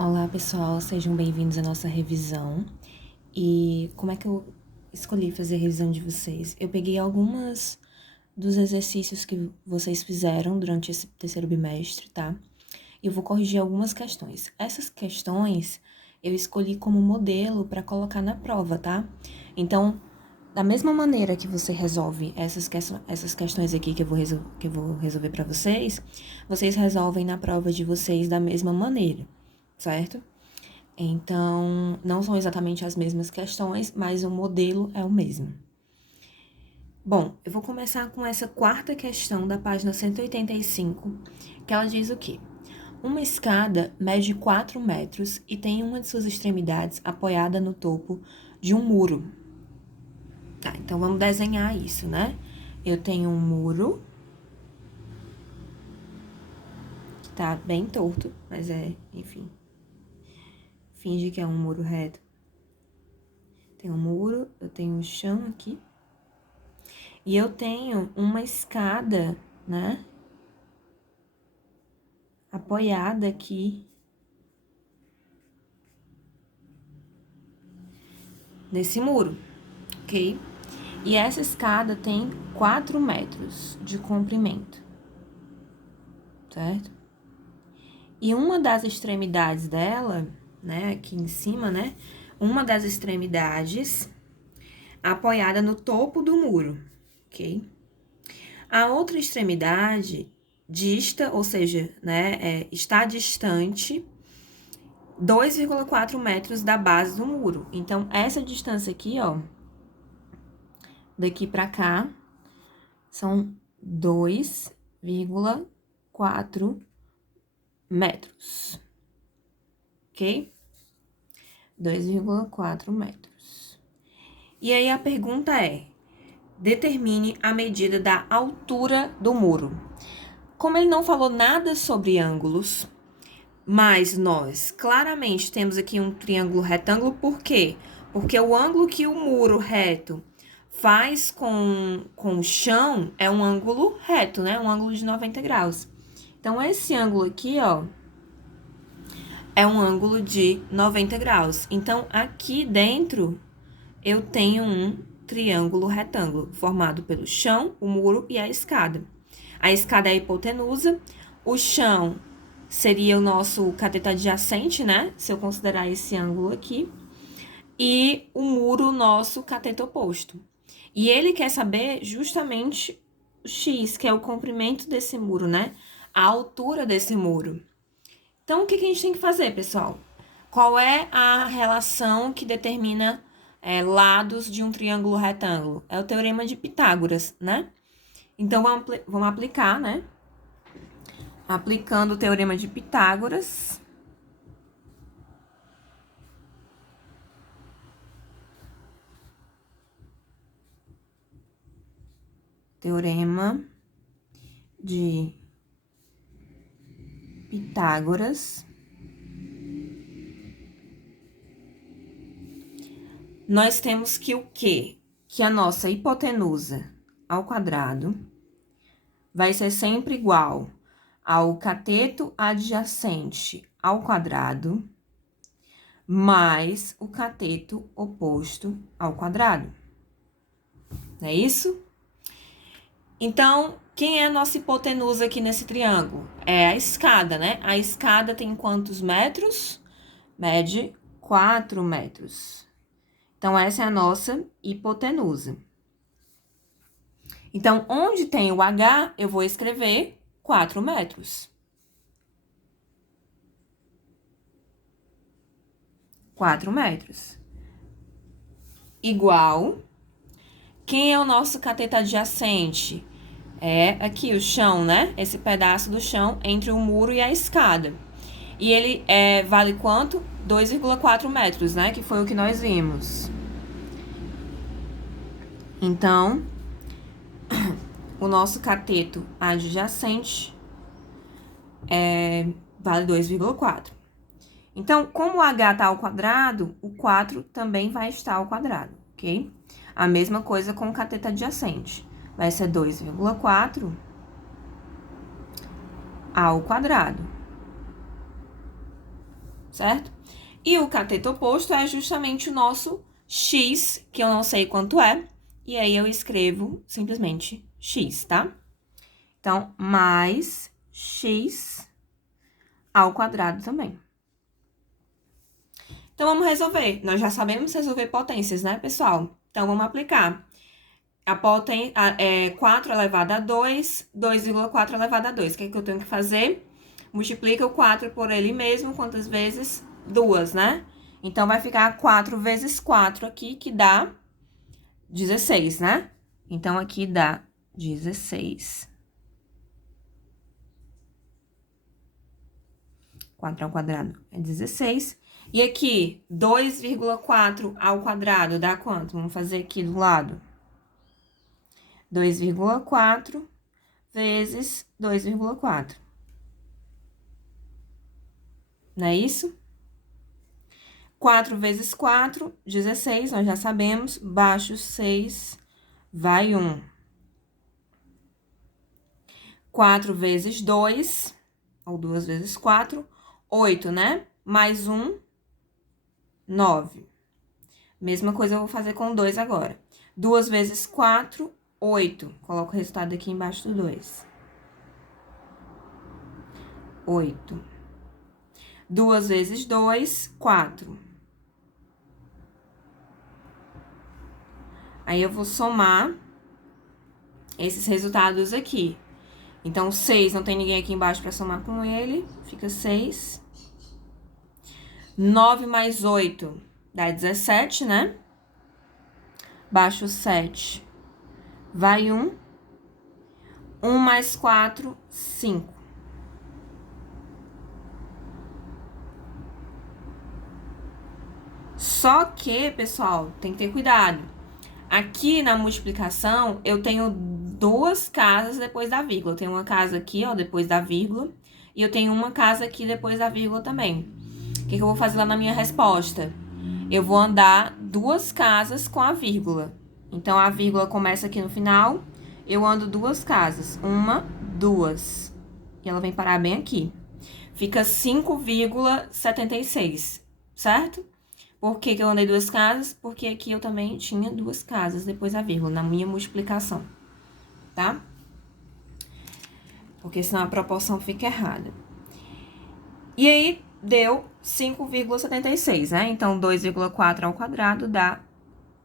Olá, pessoal, sejam bem-vindos à nossa revisão. E como é que eu escolhi fazer a revisão de vocês? Eu peguei algumas dos exercícios que vocês fizeram durante esse terceiro bimestre, tá? E eu vou corrigir algumas questões. Essas questões eu escolhi como modelo para colocar na prova, tá? Então, da mesma maneira que você resolve essas questões aqui que eu vou resolver para vocês, vocês resolvem na prova de vocês da mesma maneira, certo? Então, não são exatamente as mesmas questões, mas o modelo é o mesmo. Bom, eu vou começar com essa quarta questão da página 185, que ela diz o quê? Uma escada mede 4 metros e tem uma de suas extremidades apoiada no topo de um muro. Tá, então vamos desenhar isso, né? Eu tenho um muro, que tá bem torto, mas enfim, finge que é um muro reto. Tem um muro, eu tenho o chão aqui. E eu tenho uma escada, né? Apoiada aqui nesse muro, ok? E essa escada tem 4 metros de comprimento, certo? E uma das extremidades dela, né, aqui em cima, né? Uma das extremidades apoiada no topo do muro, ok? A outra extremidade dista, ou seja, né, está distante 2,4 metros da base do muro. Então, essa distância aqui, ó, daqui pra cá, são 2,4 metros, ok? 2,4 metros. E aí, a pergunta é, determine a medida da altura do muro. Como ele não falou nada sobre ângulos, mas nós claramente temos aqui um triângulo retângulo, por quê? Porque o ângulo que o muro reto faz com o chão é um ângulo reto, né? Um ângulo de 90 graus. Então, esse ângulo aqui, ó, é um ângulo de 90 graus. Então, aqui dentro, eu tenho um triângulo retângulo, formado pelo chão, o muro e a escada. A escada é a hipotenusa, o chão seria o nosso cateto adjacente, né? Se eu considerar esse ângulo aqui. E o muro, nosso cateto oposto. E ele quer saber justamente o x, que é o comprimento desse muro, né? A altura desse muro. Então, o que a gente tem que fazer, pessoal? Qual é a relação que determina lados de um triângulo retângulo? É o teorema de Pitágoras, né? Então, vamos aplicar, né? Aplicando o teorema de Pitágoras. Teorema de Pitágoras. Nós temos que o quê? Que a nossa hipotenusa ao quadrado vai ser sempre igual ao cateto adjacente ao quadrado mais o cateto oposto ao quadrado. Não é isso? Então, quem é a nossa hipotenusa aqui nesse triângulo? É a escada, né? A escada tem quantos metros? Mede 4 metros. Então, essa é a nossa hipotenusa. Então, onde tem o H, eu vou escrever 4 metros. 4 metros. Igual. Quem é o nosso cateto adjacente? É aqui o chão, né? Esse pedaço do chão entre o muro e a escada. E ele vale quanto? 2,4 metros, né? Que foi o que nós vimos. Então, o nosso cateto adjacente vale 2,4. Então, como o H está ao quadrado, o 4 também vai estar ao quadrado, ok? A mesma coisa com o cateto adjacente. Vai ser 2,4 ao quadrado. certo? E o cateto oposto é justamente o nosso x, que eu não sei quanto é, e aí eu escrevo simplesmente x, tá? Então, mais x ao quadrado também. Então, vamos resolver. Nós já sabemos resolver potências, né, pessoal? Então, vamos aplicar. A potência é 4 elevado a 2, 2,4 elevado a 2. O que é que eu tenho que fazer? Multiplica o 4 por ele mesmo, quantas vezes? 2, né? Então, vai ficar 4 vezes 4 aqui, que dá 16, né? Então, aqui dá 16. 4 ao quadrado é 16. E aqui, 2,4 ao quadrado dá quanto? Vamos fazer aqui do lado. 2,4 vezes 2,4. Não é isso? 4 vezes 4, 16, nós já sabemos. Baixo 6, vai 1. 4 vezes 2, ou 2 vezes 4, 8, né? Mais 1, 9. Mesma coisa eu vou fazer com 2 agora. 2 vezes 4, 8. Coloco o resultado aqui embaixo do 2. 8. 2 vezes 2, 4. Aí, eu vou somar esses resultados aqui. Então, 6, não tem ninguém aqui embaixo para somar com ele. Fica 6. 9 mais 8 dá 17, né? Baixo 7, vai 1. 1 mais 4, 5. Só que, pessoal, tem que ter cuidado. Aqui na multiplicação, eu tenho duas casas depois da vírgula. Eu tenho uma casa aqui, ó, depois da vírgula. E eu tenho uma casa aqui depois da vírgula também. O que eu vou fazer lá na minha resposta? Eu vou andar duas casas com a vírgula. Então, a vírgula começa aqui no final. Eu ando duas casas. 1, 2. E ela vem parar bem aqui. Fica 5,76, certo? Por que eu andei duas casas? Porque aqui eu também tinha duas casas depois da vírgula, na minha multiplicação, tá? Porque senão a proporção fica errada. E aí, deu 5,76, né? Então, 2,4 ao quadrado dá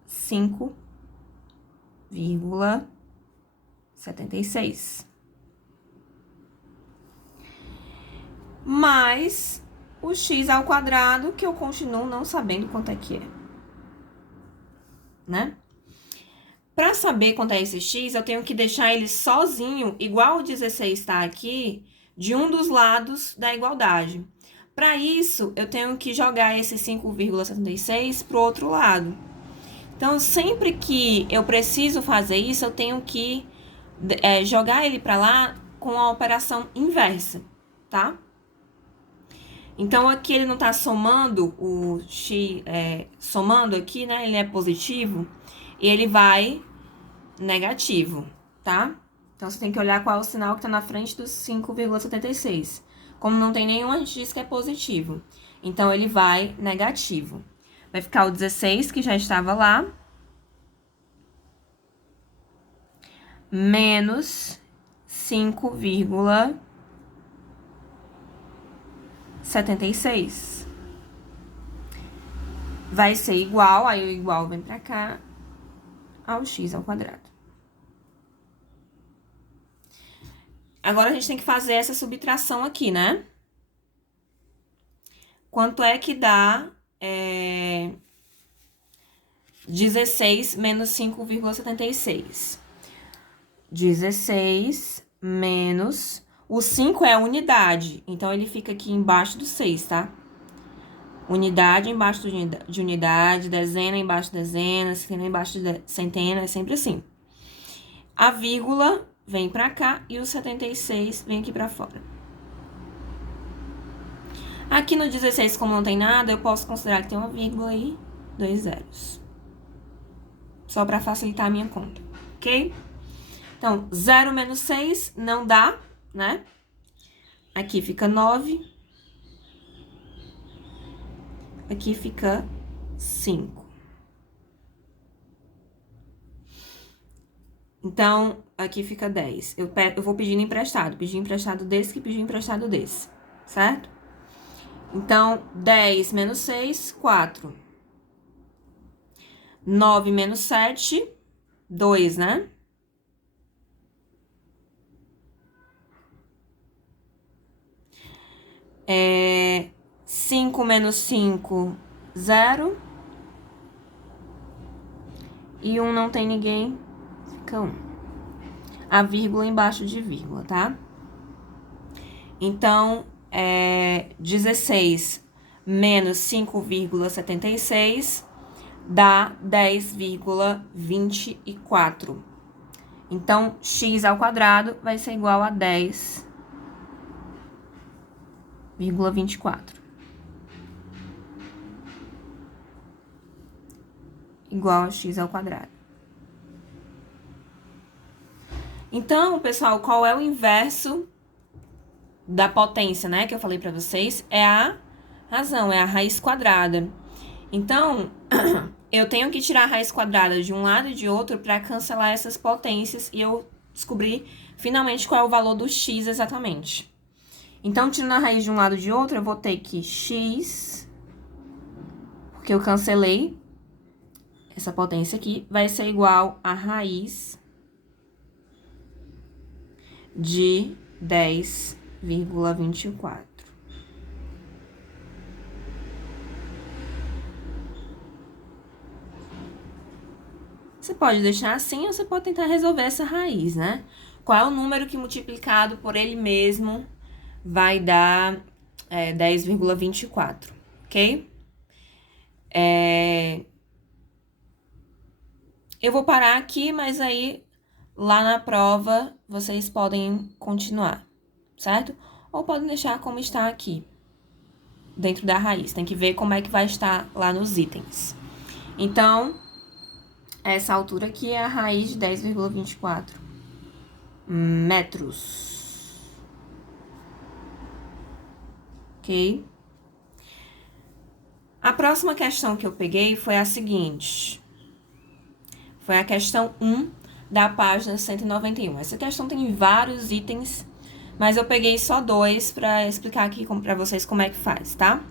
5,76. Mais o x ao quadrado, que eu continuo não sabendo quanto é que é, né? Para saber quanto é esse x, eu tenho que deixar ele sozinho, igual o 16 está aqui, de um dos lados da igualdade. Para isso, eu tenho que jogar esse 5,76 para o outro lado. Então, sempre que eu preciso fazer isso, eu tenho que jogar ele para lá com a operação inversa, tá? Então, aqui ele não tá somando o x, somando aqui, né? Ele é positivo, e ele vai negativo, tá? Então, você tem que olhar qual é o sinal que tá na frente dos 5,76. Como não tem nenhum, a gente diz que é positivo. Então, ele vai negativo. Vai ficar o 16, que já estava lá, menos 5,76. Vai ser igual, aí o igual vem pra cá, ao x ao quadrado. Agora, a gente tem que fazer essa subtração aqui, né? Quanto é que dá 16 menos 5,76? 16 menos... O 5 é a unidade, então ele fica aqui embaixo do 6, tá? Unidade embaixo de unidade, dezena embaixo de dezena, centena embaixo de centena, é sempre assim. A vírgula vem pra cá e o 76 vem aqui pra fora. Aqui no 16, como não tem nada, eu posso considerar que tem uma vírgula e 2 zeros. Só pra facilitar a minha conta, ok? Então, 0 menos 6 não dá, né? Aqui fica 9. aqui fica 5. Então, aqui fica 10. Eu vou pedindo emprestado. Pedir emprestado desse que pedir emprestado desse, certo? Então, 10 menos 6, 4. 9 menos 7, 2, né? É 5 menos 5, 0. E 1 não tem ninguém, fica 1. A vírgula embaixo de vírgula, tá? Então, 16 menos 5,76 dá 10,24. Então, x ao quadrado vai ser igual a 10,24. Igual a x ao quadrado. Então, pessoal, qual é o inverso da potência, né? Que eu falei pra vocês? É a razão, é a raiz quadrada. Então, eu tenho que tirar a raiz quadrada de um lado e de outro para cancelar essas potências e eu descobrir finalmente qual é o valor do x exatamente. Então, tirando a raiz de um lado e de outro, eu vou ter que x, porque eu cancelei essa potência aqui, vai ser igual a raiz de 10,24. Você pode deixar assim ou você pode tentar resolver essa raiz, né? Qual é o número que multiplicado por ele mesmo vai dar 10,24, ok? Eu vou parar aqui, mas aí lá na prova vocês podem continuar, certo? Ou podem deixar como está aqui, dentro da raiz. Tem que ver como é que vai estar lá nos itens. Então, essa altura aqui é a raiz de 10,24 metros. Ok? A próxima questão que eu peguei foi a seguinte. Foi a questão 1 da página 191. Essa questão tem vários itens, mas eu peguei só 2 para explicar aqui para vocês como é que faz, tá?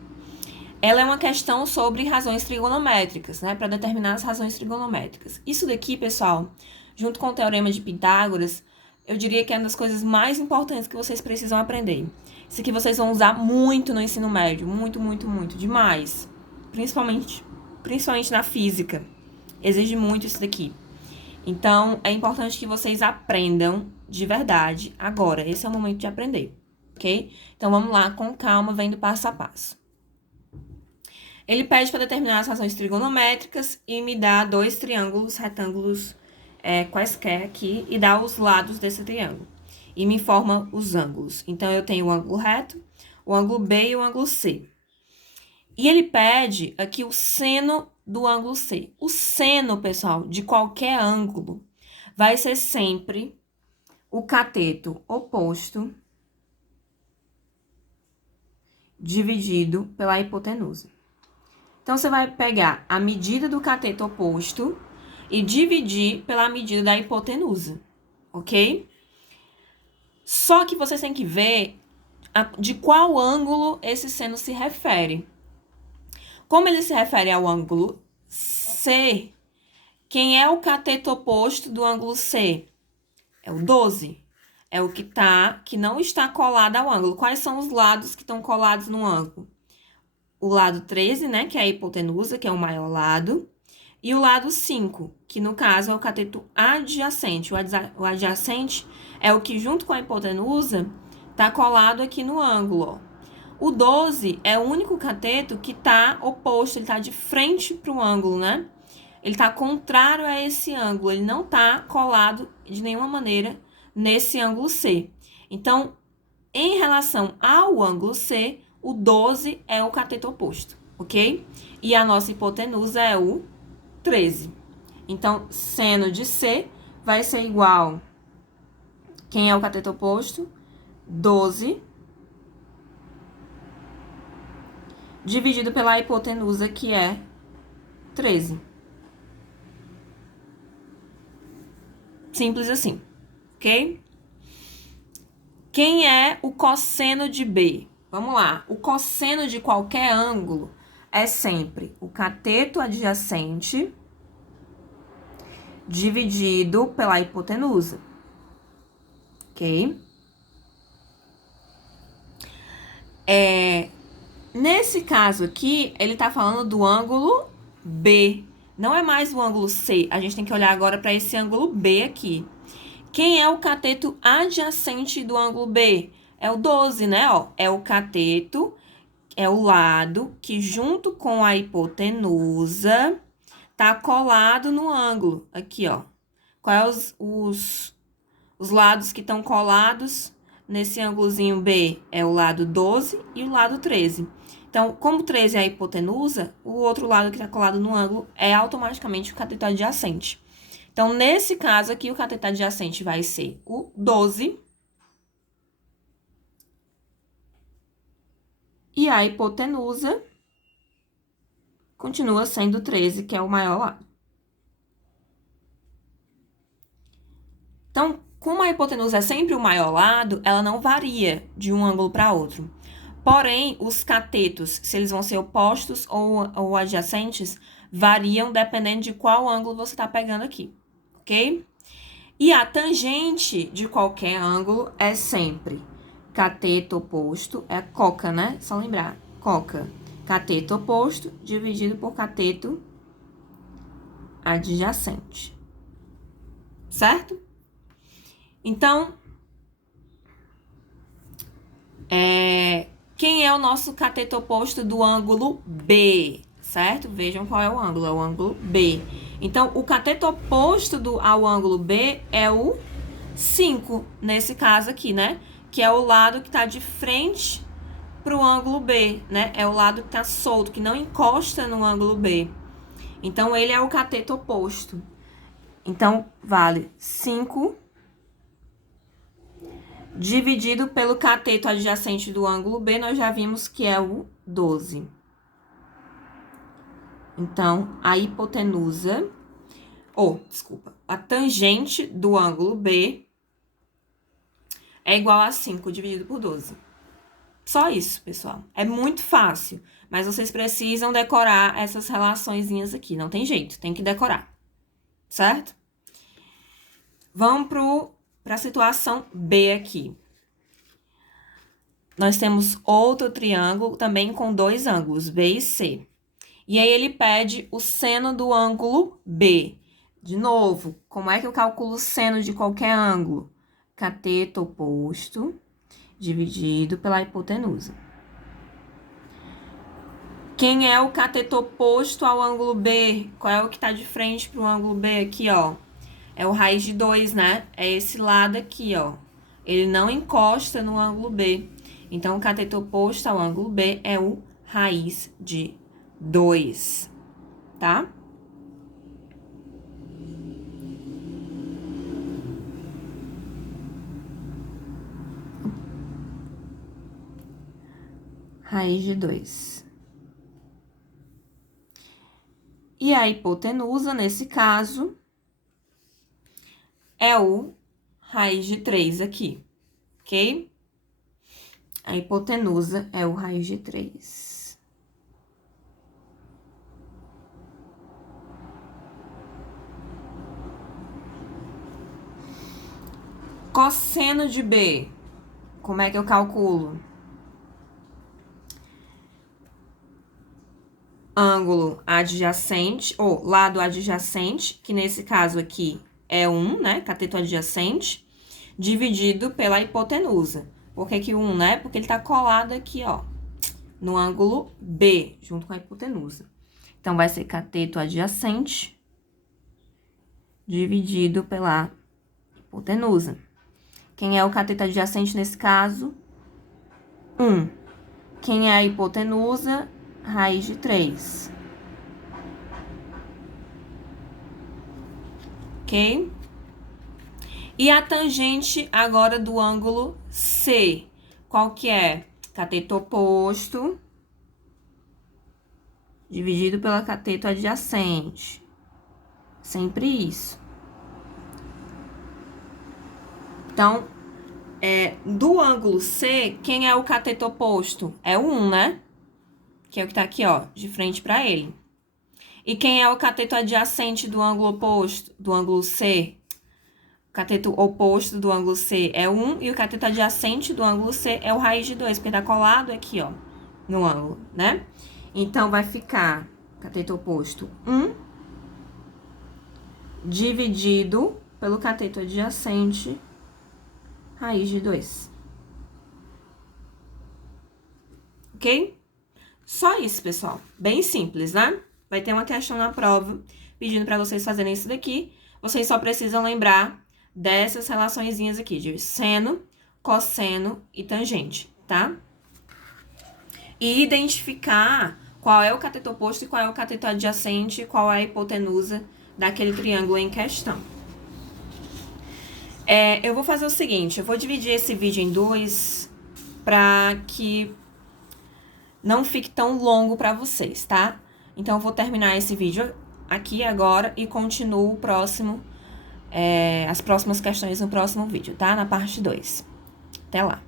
Ela é uma questão sobre razões trigonométricas, né? Para determinar as razões trigonométricas. Isso daqui, pessoal, junto com o teorema de Pitágoras, eu diria que é uma das coisas mais importantes que vocês precisam aprender. Isso aqui vocês vão usar muito no ensino médio, muito, muito, muito, demais. Principalmente na física. Exige muito isso daqui. Então, é importante que vocês aprendam de verdade agora. Esse é o momento de aprender, ok? Então, vamos lá, com calma, vendo passo a passo. Ele pede para determinar as razões trigonométricas e me dá 2 triângulos retângulos quaisquer aqui e dá os lados desse triângulo. E me informa os ângulos. Então, eu tenho o ângulo reto, o ângulo B e o ângulo C. E ele pede aqui o seno do ângulo C. O seno, pessoal, de qualquer ângulo vai ser sempre o cateto oposto dividido pela hipotenusa. Então, você vai pegar a medida do cateto oposto e dividir pela medida da hipotenusa, ok? Só que vocês têm que ver de qual ângulo esse seno se refere. Como ele se refere ao ângulo C, quem é o cateto oposto do ângulo C? É o 12. É o que não está colado ao ângulo. Quais são os lados que estão colados no ângulo? O lado 13, né, que é a hipotenusa, que é o maior lado, e o lado 5, que no caso é o cateto adjacente. O adjacente é o que, junto com a hipotenusa, está colado aqui no ângulo, ó. O 12 é o único cateto que está oposto, ele está de frente para o ângulo, né? Ele está contrário a esse ângulo, ele não está colado de nenhuma maneira nesse ângulo C. Então, em relação ao ângulo C, o 12 é o cateto oposto, ok? E a nossa hipotenusa é o 13. Então, seno de C vai ser igual... Quem é o cateto oposto? 12 dividido pela hipotenusa, que é 13. Simples assim, ok? Quem é o cosseno de B? Vamos lá. O cosseno de qualquer ângulo é sempre o cateto adjacente dividido pela hipotenusa, ok? Nesse caso aqui, ele tá falando do ângulo B. Não é mais o ângulo C. A gente tem que olhar agora para esse ângulo B aqui. Quem é o cateto adjacente do ângulo B? É o 12, né? Ó, é o cateto, é o lado que junto com a hipotenusa tá colado no ângulo. Aqui, ó. Quais os lados que estão colados nesse ângulozinho B? É o lado 12 e o lado 13. Então, como 13 é a hipotenusa, o outro lado que está colado no ângulo é automaticamente o cateto adjacente. Então, nesse caso aqui, o cateto adjacente vai ser o 12. E a hipotenusa continua sendo 13, que é o maior lado. Então, como a hipotenusa é sempre o maior lado, ela não varia de um ângulo para outro. Porém, os catetos, se eles vão ser opostos ou adjacentes, variam dependendo de qual ângulo você está pegando aqui, ok? E a tangente de qualquer ângulo é sempre cateto oposto, é coca, né? Só lembrar, coca. Cateto oposto dividido por cateto adjacente. Certo? Então, quem é o nosso cateto oposto do ângulo B, certo? Vejam qual é o ângulo B. Então, o cateto oposto ao ângulo B é o 5, nesse caso aqui, né? Que é o lado que está de frente para o ângulo B, né? É o lado que está solto, que não encosta no ângulo B. Então, ele é o cateto oposto. Então, vale 5 dividido pelo cateto adjacente do ângulo B, nós já vimos que é o 12. Então, a hipotenusa, a tangente do ângulo B é igual a 5 dividido por 12. Só isso, pessoal. É muito fácil, mas vocês precisam decorar essas relaçõezinhas aqui. Não tem jeito, tem que decorar. Certo? Vamos para a situação B aqui. Nós temos outro triângulo também com dois ângulos, B e C. E aí, ele pede o seno do ângulo B. De novo, como é que eu calculo o seno de qualquer ângulo? Cateto oposto dividido pela hipotenusa. Quem é o cateto oposto ao ângulo B? Qual é o que está de frente para o ângulo B aqui, ó? É o raiz de 2, né? É esse lado aqui, ó. Ele não encosta no ângulo B. Então, o cateto oposto ao ângulo B é o raiz de 2, tá? Raiz de 2. E a hipotenusa, nesse caso, é o raiz de 3 aqui, ok? A hipotenusa é o raiz de 3. Cosseno de B, como é que eu calculo? Ângulo adjacente, ou lado adjacente, que nesse caso aqui é 1, né? Cateto adjacente, dividido pela hipotenusa. Por que que 1, né? Porque ele tá colado aqui, ó, no ângulo B, junto com a hipotenusa. Então, vai ser cateto adjacente dividido pela hipotenusa. Quem é o cateto adjacente nesse caso? 1. Quem é a hipotenusa? Raiz de 3. Ok? E a tangente agora do ângulo C. Qual que é? Cateto oposto dividido pela cateto adjacente. Sempre isso. Então, do ângulo C, quem é o cateto oposto? É o 1, né? Que é o que tá aqui, ó, de frente para ele. E quem é o cateto adjacente do ângulo oposto, do ângulo C? O cateto oposto do ângulo C é 1 e o cateto adjacente do ângulo C é o raiz de 2, porque tá colado aqui, ó, no ângulo, né? Então, vai ficar cateto oposto 1 dividido pelo cateto adjacente, raiz de 2. Ok? Só isso, pessoal. Bem simples, né? Vai ter uma questão na prova pedindo para vocês fazerem isso daqui. Vocês só precisam lembrar dessas relaçõezinhas aqui, de seno, cosseno e tangente, tá? E identificar qual é o cateto oposto e qual é o cateto adjacente, qual é a hipotenusa daquele triângulo em questão. Eu vou fazer o seguinte, eu vou dividir esse vídeo em 2 para que não fique tão longo para vocês, tá? Então, eu vou terminar esse vídeo aqui agora e continuo o próximo, as próximas questões no próximo vídeo, tá? Na parte 2. Até lá!